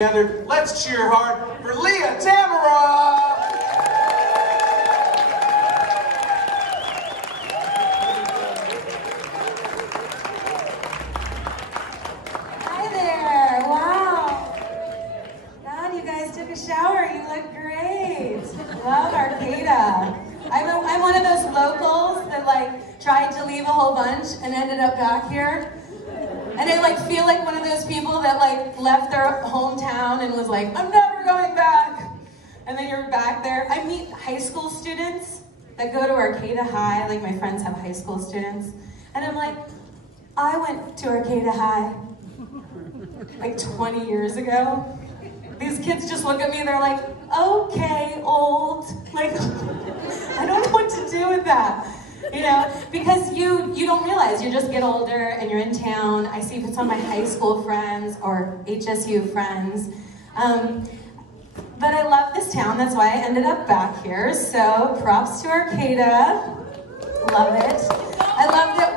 Together, let's cheer hard for Leah Tamara! Hi there! Wow! God, you guys took a shower. You look great. Love Arcata. I'm one of those locals that tried to leave a whole bunch and ended up back here. And I feel like one of those people that left their hometown and was like, I'm never going back. And then you're back there. I meet high school students that go to Arcata High. My friends have high school students. And I'm like, I went to Arcata High 20 years ago. These kids just look at me, they're like, okay, old. I don't know what to do with that. Because you don't realize, you just get older and you're in town. I see some of my high school friends or HSU friends. But I love this town, that's why I ended up back here. So props to Arcata, love it. I love that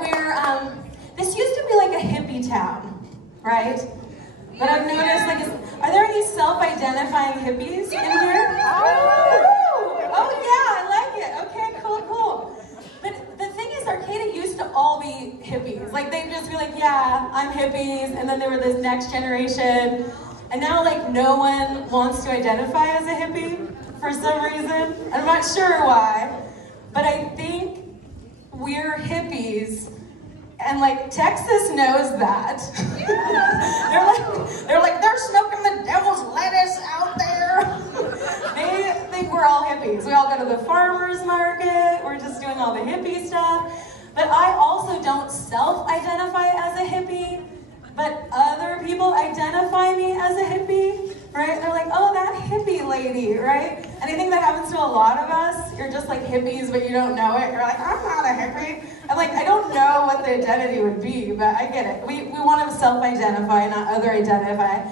this used to be like a hippie town, right? But I've noticed, are there any self-identifying hippies in here? Oh yeah, I like it, okay, cool. But the thing is, Arcata used to all be hippies. They'd just be like, yeah, I'm hippies, and then there were this next generation. And now, no one wants to identify as a hippie for some reason. I'm not sure why, but I think we're hippies, and Texas knows that. they're smoking the devil's lettuce out there. They think we're all hippies. We all go to the farmer's market. We're just doing all the hippie stuff. But I also don't self-identify as a hippie, but other people identify me as a hippie, right? They're like, oh, that hippie lady, right? And I think that happens to a lot of us. You're just hippies, but you don't know it. You're like, I'm not a hippie. I'm I don't know what the identity would be, but I get it. We want to self-identify, not other-identify.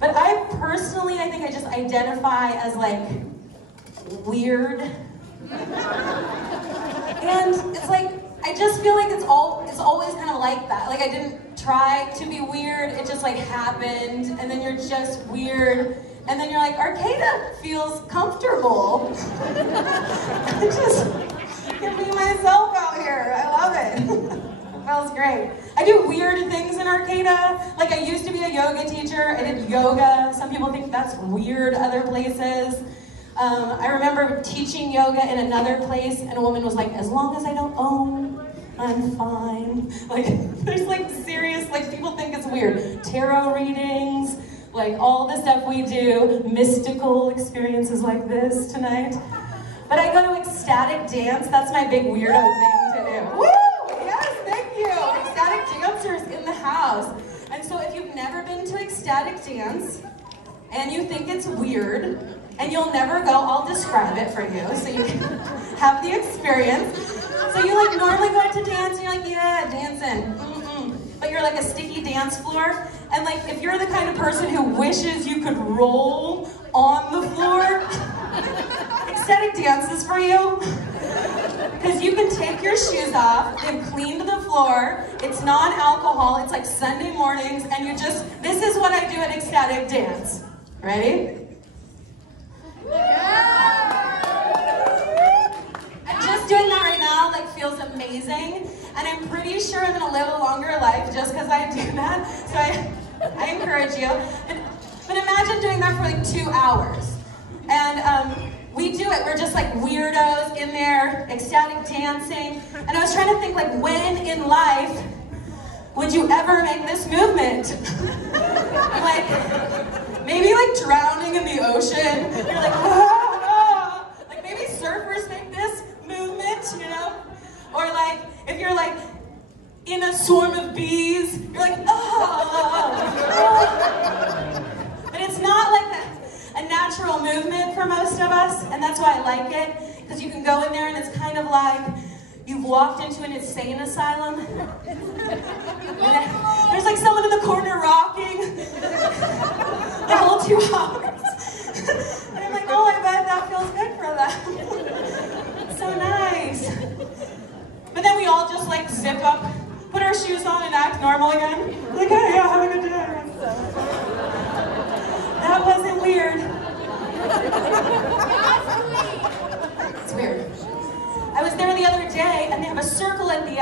But I personally, I think I just identify as weird. And it's I just feel it's always kind of like that. I didn't try to be weird, it just happened, and then you're just weird, and then you're like, Arcata feels comfortable. I just can be myself out here. I love it. It feels great. I do weird things in Arcata. I used to be a yoga teacher. I did yoga. Some people think that's weird other places. I remember teaching yoga in another place, and a woman was like, as long as I don't own, I'm fine. There's serious, people think it's weird. Tarot readings, all the stuff we do, mystical experiences like this tonight. But I go to ecstatic dance, that's my big weirdo thing to do. Woo! Yes, thank you! Ecstatic dancers in the house. And so if you've never been to ecstatic dance, and you think it's weird, and you'll never go, I'll describe it for you so you can have the experience. So you normally go out to dance and you're like, yeah, dancing. But you're a sticky dance floor. And if you're the kind of person who wishes you could roll on the floor, ecstatic dance is for you. Because you can take your shoes off, they've cleaned the floor, it's non-alcohol, it's Sunday mornings, and this is what I do at ecstatic dance. Ready? I'm just doing that right now, feels amazing, and I'm pretty sure I'm gonna live a longer life just because I do that, so I encourage you. But imagine doing that for 2 hours, and we do it, we're just weirdos in there, ecstatic dancing, and I was trying to think when in life would you ever make this movement? Maybe drowning in the ocean. You're ah. Maybe surfers make this movement, Or if you're in a swarm of bees, you're ah. But it's not a natural movement for most of us, and that's why I like it, because you can go in there and it's kind of you've walked into an insane asylum. There's someone in the corner rocking the whole 2 hours. And I'm oh, I bet that feels good for them. So nice. But then we all just zip up, put our shoes on and act normal again. Hey, yeah, have a good day. That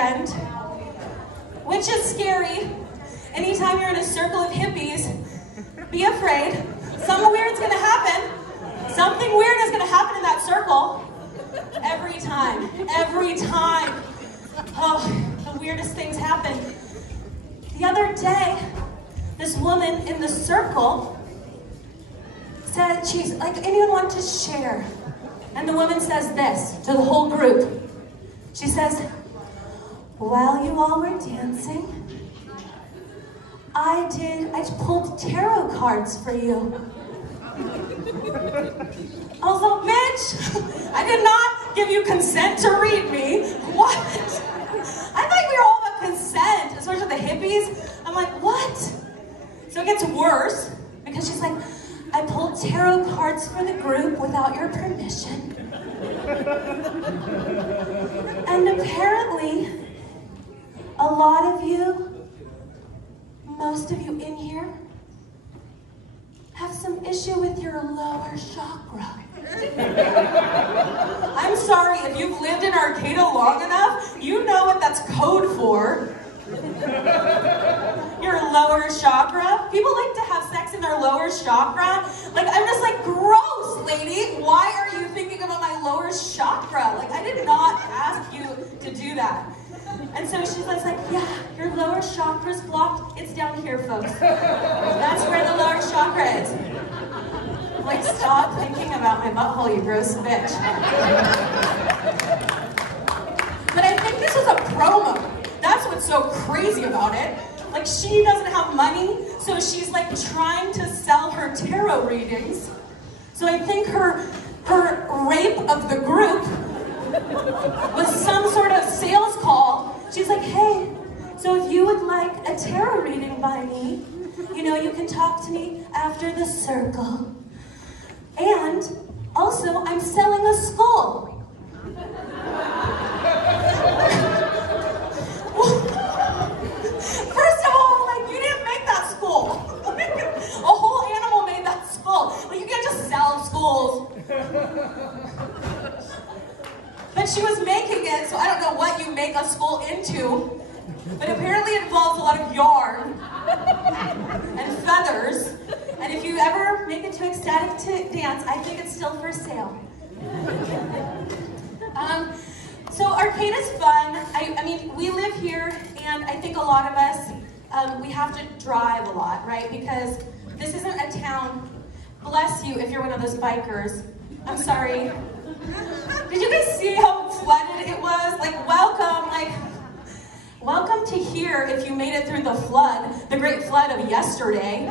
end, which is scary. Anytime you're in a circle of hippies, be afraid. Something weird's gonna happen. Something weird is gonna happen in that circle. Every time, every time. Oh, the weirdest things happen. The other day, this woman in the circle said, she's like, anyone want to share? And the woman says this to the whole group. She says, while you all were dancing, I pulled tarot cards for you. I was like, bitch, I did not give you consent to read me. What? I thought we were all about consent, especially the hippies. I'm like, what? So it gets worse because she's like, I pulled tarot cards for the group without your permission. And apparently, a lot of you, most of you in here, have some issue with your lower chakra. I'm sorry, if you've lived in Arcata long enough, you know what that's code for. Your lower chakra. People like to have sex in their lower chakra. Like, I'm just like, gross, lady. Why are you thinking about my lower chakra? Like, I did not ask you to do that. And so she was like, yeah, your lower chakra's blocked. It's down here, folks. That's where the lower chakra is. I'm like, stop thinking about my butthole, you gross bitch. But I think this was a promo. That's what's so crazy about it. Like, she doesn't have money, so she's like trying to sell her tarot readings. So I think her rape of the group was some sort of sales call. She's like, hey, so if you would like a tarot reading by me, you know, you can talk to me after the circle. And also, I'm selling a skull. First of all, like, you didn't make that skull. A whole animal made that skull. Like, you can't just sell skulls. But she was making it, so I don't know what you make a skull into, but apparently it involves a lot of yarn and feathers. And if you ever make it to ecstatic dance, I think it's still for sale. So Arcata's fun. I mean, we live here, and I think a lot of us, we have to drive a lot, right? Because this isn't a town. Bless you if you're one of those bikers. I'm sorry. Did you guys see how flooded it was? Like, welcome to here if you made it through the flood, the great flood of yesterday.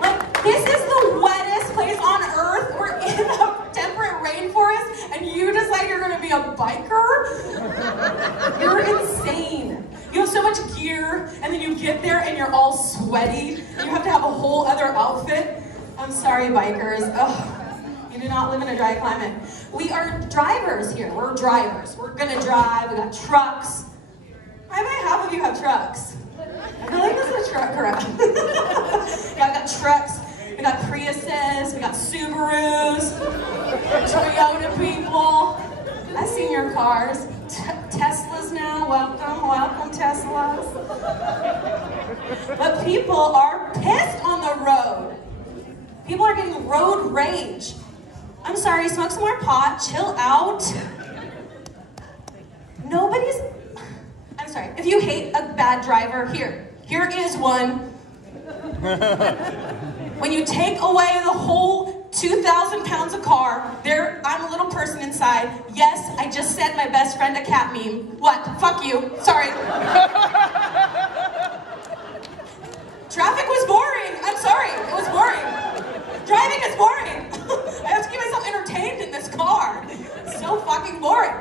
Like, this is the wettest place on earth. We're in a temperate rainforest, and you decide you're gonna be a biker? You're insane. You have so much gear, and then you get there and you're all sweaty. You have to have a whole other outfit. I'm sorry, bikers. Ugh, you do not live in a dry climate. We are drivers here. We're drivers. We're gonna drive. We got trucks. I bet half of you have trucks. I feel like this is a truck crowd. Yeah, I got trucks. We got Priuses. We got Subarus. Toyota people. I've seen your cars. Teslas now. Welcome, welcome, Teslas. But people are pissed on the road. People are getting road rage. I'm sorry, smoke some more pot, chill out. I'm sorry, if you hate a bad driver, here is one. When you take away the whole 2,000 pounds of car, I'm a little person inside. Yes, I just sent my best friend a cat meme. What? Fuck you, sorry. Traffic was boring, I'm sorry, it was boring. Driving is boring. I have to keep myself entertained in this car. It's so fucking boring.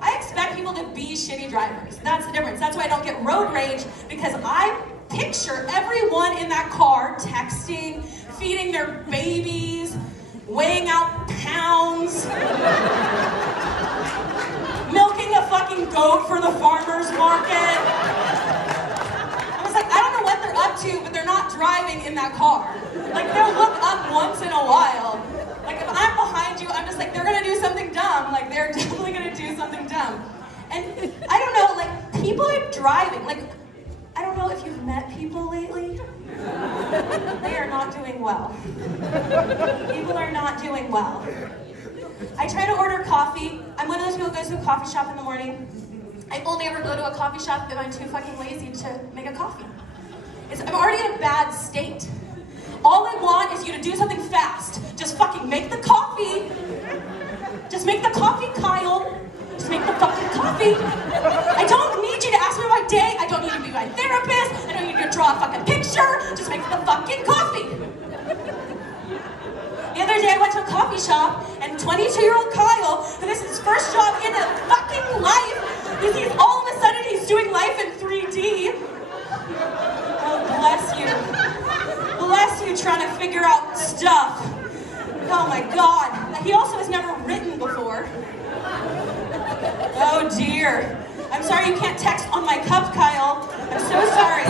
I expect people to be shitty drivers. That's the difference. That's why I don't get road rage, because I picture everyone in that car texting, feeding their babies, weighing out pounds, milking a fucking goat for the farmer's market. I was like, I don't know what they're up to, but they're not driving in that car. Like, they'll look up once in a while. Like, if I'm behind mind you, I'm just like, they're gonna do something dumb. Like, they're definitely gonna do something dumb. And I don't know, like, people are driving. Like, I don't know if you've met people lately. They are not doing well. People are not doing well. I try to order coffee. I'm one of those people who goes to a coffee shop in the morning. I only ever go to a coffee shop if I'm too fucking lazy to make a coffee. I'm already in a bad state. All I want is you to do something fast. Just fucking make the coffee. Just make the coffee, Kyle. Just make the fucking coffee. I don't need you to ask me my day. I don't need you to be my therapist. I don't need you to draw a fucking picture. Just make the fucking coffee. The other day I went to a coffee shop and 22-year-old Kyle, who this is his first job in his fucking life, he's all of a sudden he's doing life in 3D. Oh, bless you. Bless you trying to figure out stuff. Oh my God. He also has never written before. Oh dear. I'm sorry you can't text on my cup, Kyle. I'm so sorry.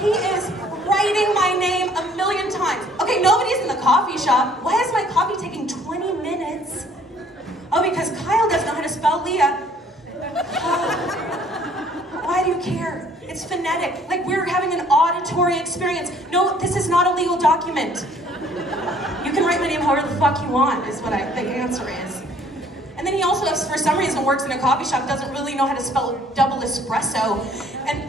He is writing my name a million times. Okay, nobody's in the coffee shop. Why is my coffee taking 20 minutes? Oh, because Kyle doesn't know how to spell Leah. Why do you care? It's phonetic. Like we're having an auditory experience. No, this is not a legal document. You can write my name however the fuck you want, is what the answer is. And then he also, for some reason, works in a coffee shop, doesn't really know how to spell double espresso. And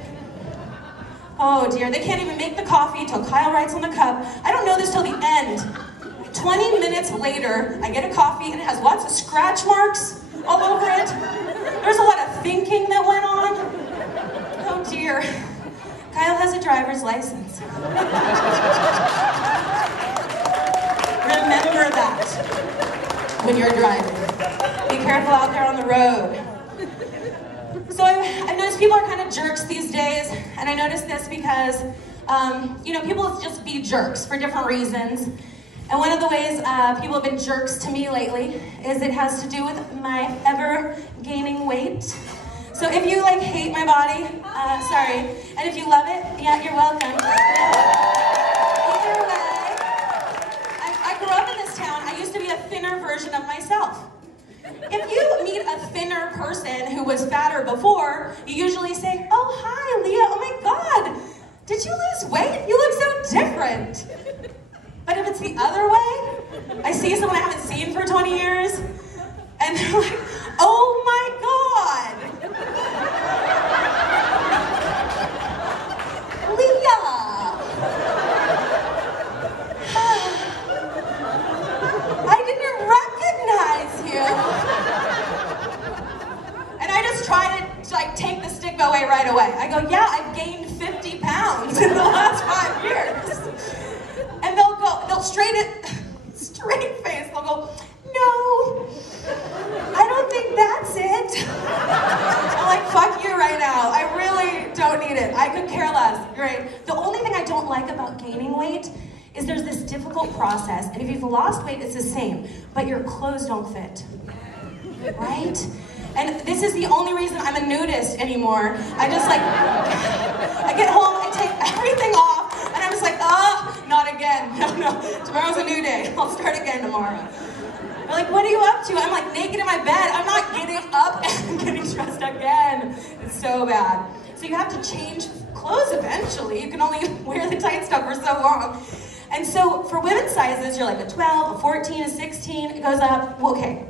oh dear, they can't even make the coffee till Kyle writes on the cup. I don't know this till the end. 20 minutes later, I get a coffee and it has lots of scratch marks all over it. There's a lot of thinking that went on. Oh dear. Kyle has a driver's license. Remember that when you're driving. Be careful out there on the road. So I've noticed people are kind of jerks these days, and I noticed this because, you know, people just be jerks for different reasons. And one of the ways people have been jerks to me lately is it has to do with my ever gaining weight. So if you like hate my body, sorry. And if you love it, yeah, you're welcome. Either way, I grew up in this town. I used to be a thinner version of myself. If you meet a thinner person who was fatter before, you usually say, oh, hi, Leah, oh my God, did you lose weight? You look so different. But if it's the other way, I see someone I haven't seen for 20 years, and they're like, oh my God, Leah. I didn't recognize you. And I just try to like take the stigma away right away. I go, yeah, I've gained 50 pounds in the last 5 years. And they'll straight face, they'll go, no, I don't think that's it. I'm like, fuck you right now. I really don't need it. I could care less. Great. The only thing I don't like about gaining weight is there's this difficult process, and if you've lost weight, it's the same, but your clothes don't fit, right? And this is the only reason I'm a nudist anymore. I just like, I get home, I take everything off, and I'm just like, oh, not again. No, tomorrow's a new day. I'll start again tomorrow. They're like, what are you up to? I'm like naked in my bed. I'm not getting up and getting dressed again. It's so bad. So you have to change clothes eventually. You can only wear the tight stuff for so long. And so for women's sizes, you're like a 12, a 14, a 16, it goes up. Well, okay.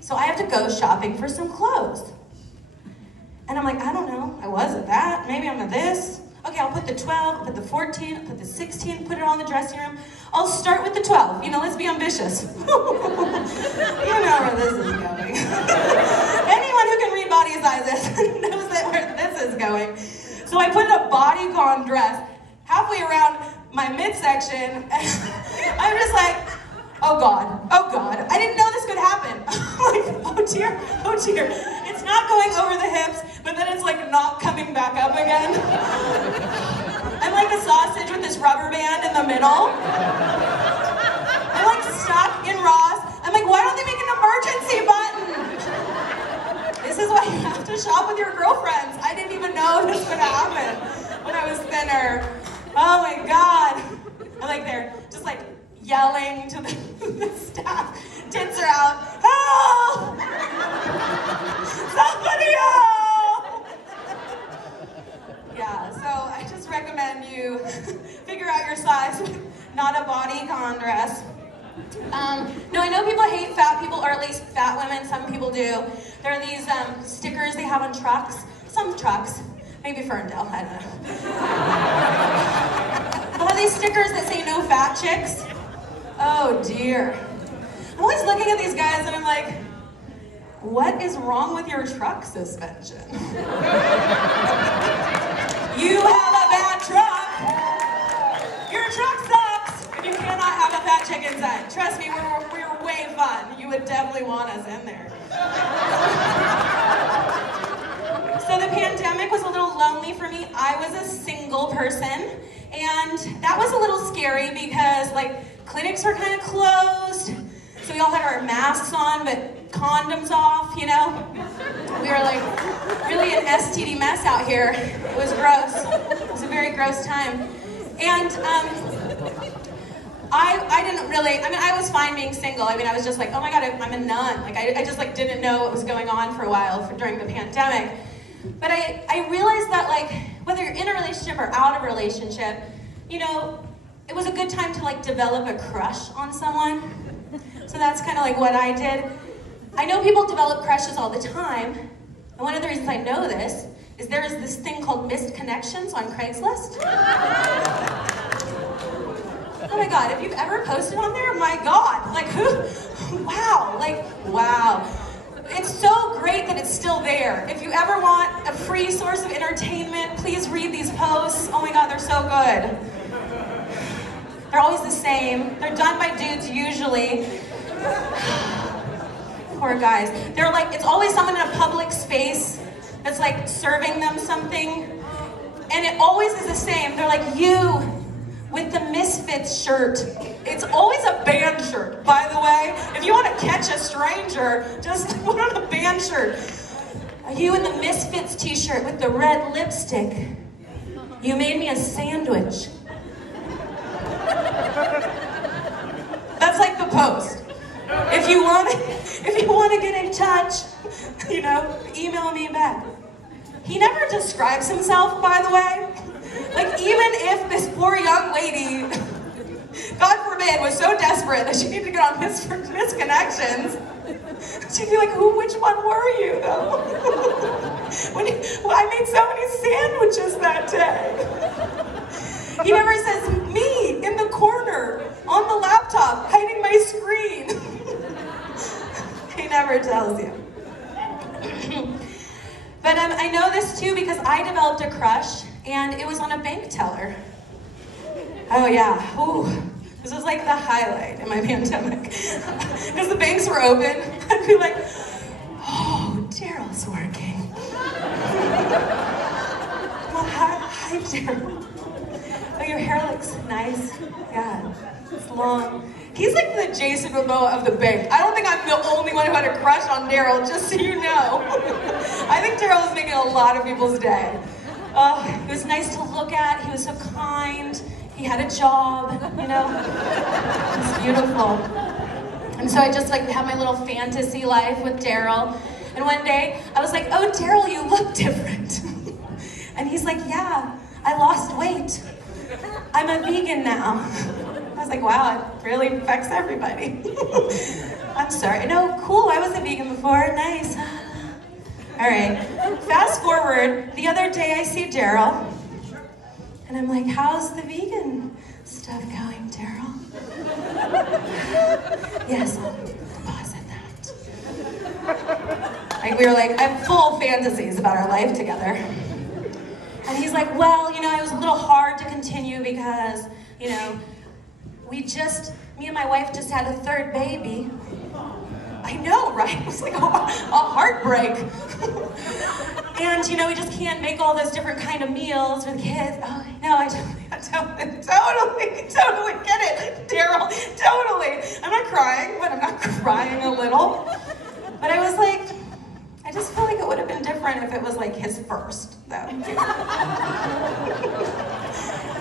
So I have to go shopping for some clothes. And I'm like, I don't know. I was at that. Maybe I'm at this. Okay, I'll put the 12, I'll put the 14, I'll put the 16, put it all in the dressing room. I'll start with the 12. You know, let's be ambitious. You know where this is going. Anyone who can read body sizes knows that where this is going. So I put a bodycon dress halfway around my midsection. I'm just like, oh God, I didn't know this could happen. I'm like, oh dear. It's not going over the hips, but then it's like not coming back up again. I'm like a sausage with this rubber band in the middle. I'm like stuck in Ross. I'm like, why don't they make an emergency button? This is why you have to shop with your girlfriends. I didn't even know this would happen when I was thinner. Oh my God. I'm like there, just like yelling to the staff. Tits are out. Help! Somebody help! Yeah, so I just recommend you figure out your size, not a bodycon dress. No, I know people hate fat people, or at least fat women, some people do. There are these stickers they have on trucks, some trucks, maybe Ferndale, I don't know. They'll have these stickers that say no fat chicks. Oh dear. I'm always looking at these guys and I'm like, what is wrong with your truck suspension? You have a bad truck. Your truck sucks if you cannot have a fat chick inside. Trust me, we're way fun. You would definitely want us in there. So the pandemic was a little lonely for me. I was a single person, and that was a little scary because like clinics were kind of closed. So we all had our masks on, but condoms off, you know? We were like really an STD mess out here. It was gross. It was a very gross time. And I didn't really, I mean, I was fine being single. I mean, I was just like, oh my God, I'm a nun. Like, I just like didn't know what was going on for a while during the pandemic. But I realized that like, whether you're in a relationship or out of a relationship, you know, it was a good time to like develop a crush on someone. So that's kind of like what I did. I know people develop crushes all the time, and one of the reasons I know this is there is this thing called missed connections on Craigslist. Oh my God, if you've ever posted on there, my God, like who, wow. It's so great that it's still there. If you ever want a free source of entertainment, please read these posts. Oh my God, they're so good. They're always the same. They're done by dudes usually. Poor guys. They're like, it's always someone in a public space that's like serving them something. And it always is the same. They're like, you with the Misfits shirt. It's always a band shirt, by the way. If you want to catch a stranger, just put on a band shirt. You in the Misfits t-shirt with the red lipstick. You made me a sandwich. That's like the post. If you want to get in touch, you know, email me back. He never describes himself, by the way. Like, even if this poor young lady, God forbid, was so desperate that she needed to get on misconnections, she'd be like, which one were you, though? I made so many sandwiches that day. He never says, me, in the corner, on the laptop, hiding my screen. He never tells you. But I know this too because I developed a crush, and it was on a bank teller. Oh yeah, ooh. This was like the highlight in my pandemic. Because the banks were open, I'd be like, oh, Daryl's working. Well, hi, Daryl. Oh, your hair looks nice. Yeah, it's long. He's like the Jason Momoa of the bank. I don't think I'm the only one who had a crush on Daryl, just so you know. I think Daryl was making a lot of people's day. Oh, he was nice to look at. He was so kind. He had a job, you know. It was beautiful. And so I just like had my little fantasy life with Daryl. And one day I was like, oh, Daryl, you look different. And he's like, yeah, I lost weight. I'm a vegan now. I was like, wow, it really affects everybody. I'm sorry. No, cool, I was a vegan before. Nice. All right, fast forward. The other day I see Daryl, and I'm like, how's the vegan stuff going, Daryl? Yes, I'll deposit that. Like, we were like, I have full fantasies about our life together. And he's like, well, you know, it was a little hard to continue because, you know, me and my wife just had a third baby. I know, right? It was like a heartbreak. And, you know, we just can't make all those different kind of meals for the kids. Oh, no, I totally get it, Daryl, totally. I'm not crying, but I'm not crying a little. But I was like, I just feel like it would have been different if it was like his first, though.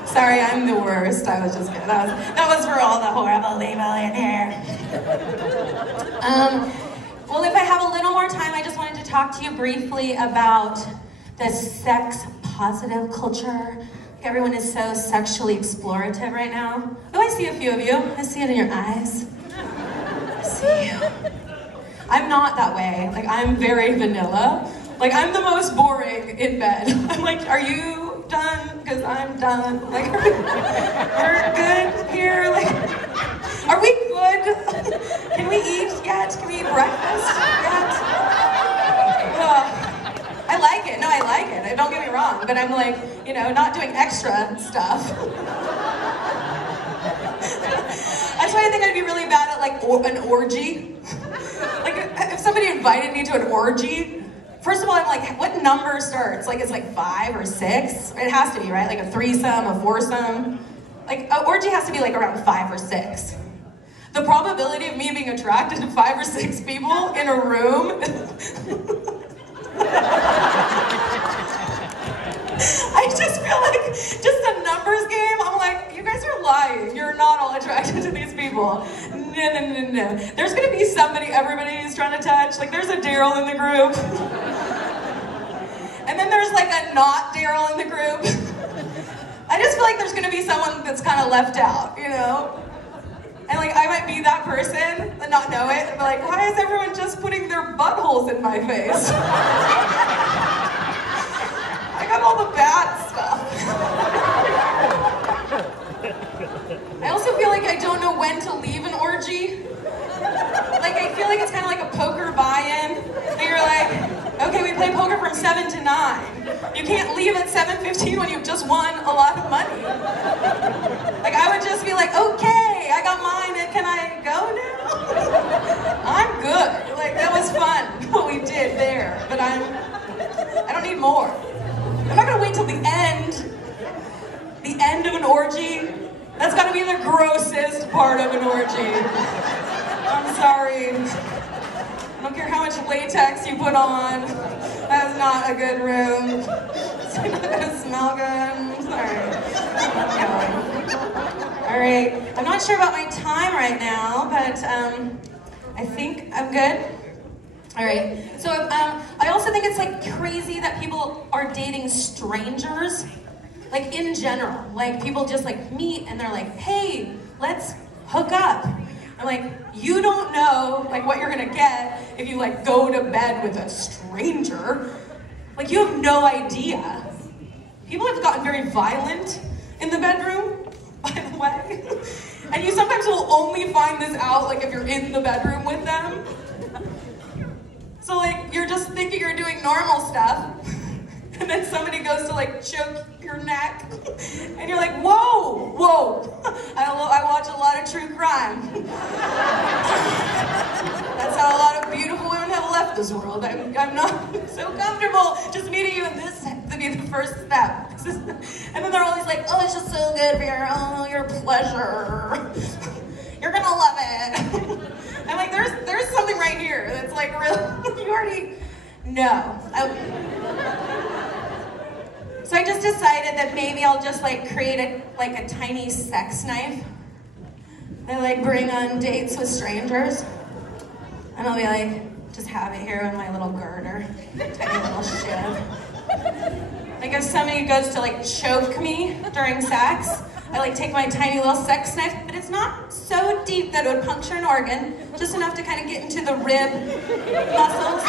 So Sorry, I'm the worst. I was just kidding. That was for all the horrible people in here. Well, if I have a little more time, I just wanted to talk to you briefly about the sex-positive culture. Everyone is so sexually explorative right now. Oh, I see a few of you. I see it in your eyes. I see you. I'm not that way. Like, I'm very vanilla. Like, I'm the most boring in bed. I'm like, are you done? Because I'm done. Like, we're good here? Like, are we good? Can we eat yet? Can we eat breakfast yet? I like it. No, I like it. Don't get me wrong. But I'm like, you know, not doing extra stuff. That's why I think I'd be really bad at, like, an orgy. Like, if somebody invited me to an orgy, first of all, I'm like, what number starts? Like, it's like 5 or 6? It has to be, right? Like a threesome, a foursome. Like, an orgy has to be like around 5 or 6. The probability of me being attracted to 5 or 6 people in a room, I just feel like, just a numbers game, I'm like, you guys are lying. You're not all attracted to these people. No. There's gonna be somebody everybody's trying to touch. Like, there's a Daryl in the group. And then there's like a not Daryl in the group. I just feel like there's gonna be someone that's kind of left out, you know? And like, I might be that person and not know it, and be like, why is everyone just putting their buttholes in my face? I got all the bad stuff. I also feel like I don't know when to leave an orgy. Like, I feel like it's kind of like a poker buy-in. And you're like, okay, we play poker from 7 to 9. You can't leave at 7:15 when you've just won a lot of money. Like, I would just be like, okay, I got mine, and can I go now? I'm good. Like, that was fun, what we did there. But I don't need more. I'm not gonna wait till the end of an orgy. That's gotta be the grossest part of an orgy. I'm sorry. I don't care how much latex you put on. That's not a good room. It's not gonna smell good. I'm sorry. All right. I'm not sure about my time right now, but I think I'm good. All right. So I also think it's like crazy that people are dating strangers. Like, in general, like, people just like meet and they're like, hey, let's hook up. I'm like, you don't know like what you're gonna get if you like go to bed with a stranger. Like, you have no idea. People have gotten very violent in the bedroom, by the way. And you sometimes will only find this out like if you're in the bedroom with them. So like, you're just thinking you're doing normal stuff, and then somebody goes to like choke your neck, and you're like, whoa. I watch a lot of true crime. That's how a lot of beautiful women have left this world. I'm not so comfortable just meeting you, and this to be the first step. And then they're always like, oh, it's just so good for your pleasure. You're gonna love it. I'm like, there's something right here that's like, really, you already know. So I just decided that maybe I'll just like create a tiny sex knife. I like bring on dates with strangers. And I'll be like, just have it here in my little girder. Tiny little shiv. Like, if somebody goes to like choke me during sex, I like take my tiny little sex knife, but it's not so deep that it would puncture an organ, just enough to kind of get into the rib muscles.